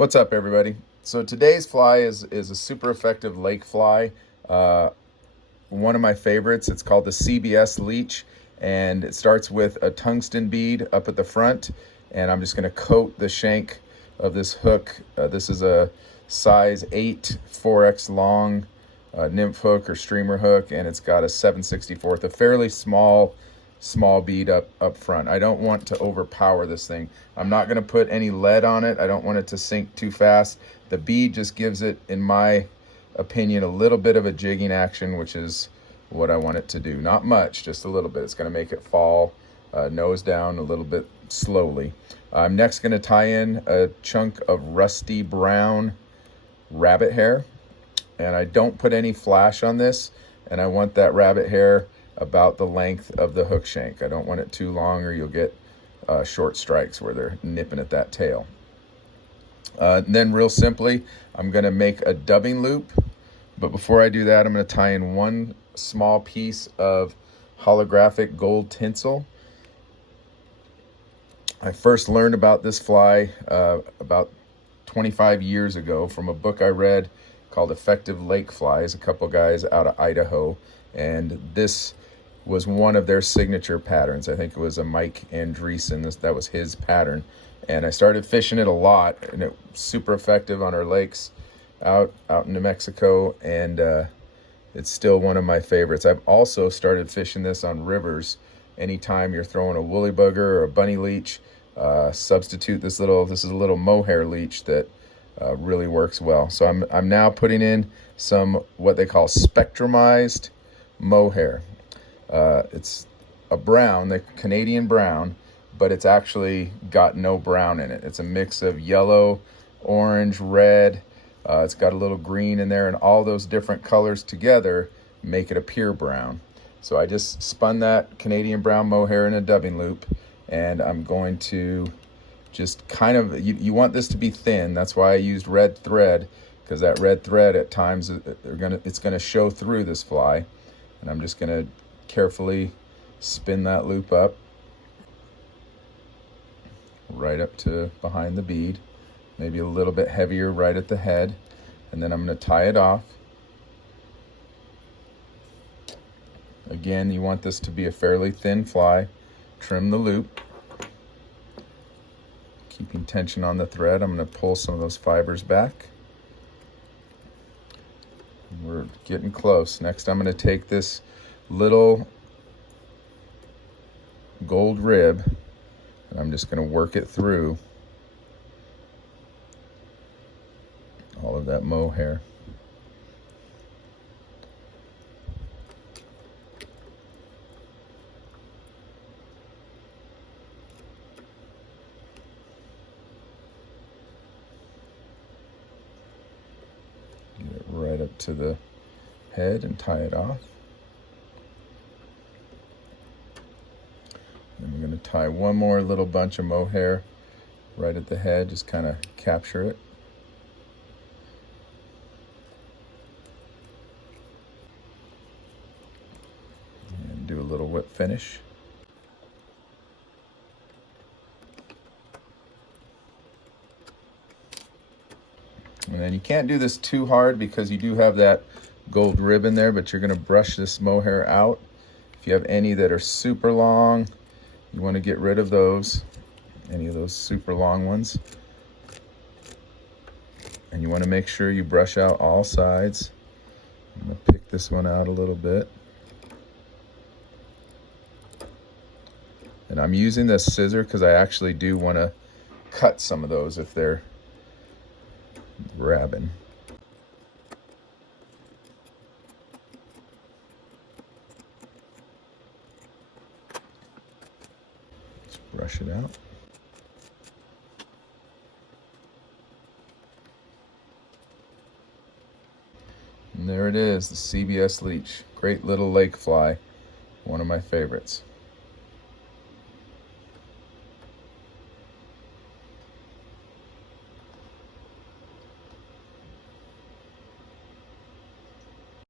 What's up, everybody? So today's fly is a super effective lake fly. One of my favorites. It's called the CBS Leech, and it starts with a tungsten bead up at the front, and I'm just going to coat the shank of this hook. This is a size 8 4x long nymph hook or streamer hook, and it's got a 7/64, a fairly small bead up front. I don't want to overpower this thing. I'm not going to put any lead on it. I don't want it to sink too fast. The bead just gives it, in my opinion, a little bit of a jigging action, which is what I want it to do. Not much, just a little bit. It's going to make it fall nose down a little bit slowly. I'm next going to tie in a chunk of rusty brown rabbit hair, and I don't put any flash on this, and I want that rabbit hair about the length of the hook shank. I don't want it too long, or you'll get short strikes where they're nipping at that tail. Then real simply, I'm going to make a dubbing loop, but before I do that, I'm going to tie in one small piece of holographic gold tinsel. I first learned about this fly about 25 years ago from a book I read called Effective Lake Flies, a couple guys out of Idaho, and this was one of their signature patterns. I think it was a Mike Andreasen. That was his pattern. And I started fishing it a lot, and it was super effective on our lakes out in New Mexico, and it's still one of my favorites. I've also started fishing this on rivers. Anytime you're throwing a woolly bugger or a bunny leech, substitute this is a little mohair leech that really works well. So I'm now putting in some what they call spectrumized mohair. It's a brown, the Canadian brown, but it's actually got no brown in it. It's a mix of yellow, orange, red. It's got a little green in there, and all those different colors together make it a pure brown. So I just spun that Canadian brown mohair in a dubbing loop, and I'm going to just kind of, you want this to be thin. That's why I used red thread, because that red thread at times it's gonna show through this fly. And I'm just gonna carefully spin that loop up right up to behind the bead, maybe a little bit heavier right at the head, and then I'm going to tie it off. Again, you want this to be a fairly thin fly. Trim the loop, keeping tension on the thread. I'm going to pull some of those fibers back. We're getting close. Next, I'm going to take this little gold rib, and I'm just going to work it through all of that mohair. Get it right up to the head and tie it off. And we're going to tie one more little bunch of mohair right at the head, just kind of capture it. And do a little whip finish. And then you can't do this too hard because you do have that gold rib in there, but you're going to brush this mohair out. If you have any that are super long, you want to get rid of those, any of those super long ones. And you want to make sure you brush out all sides. I'm going to pick this one out a little bit. And I'm using this scissor because I actually do want to cut some of those if they're grabbing. Brush it out. And there it is, the CBS Leech. Great little lake fly, one of my favorites.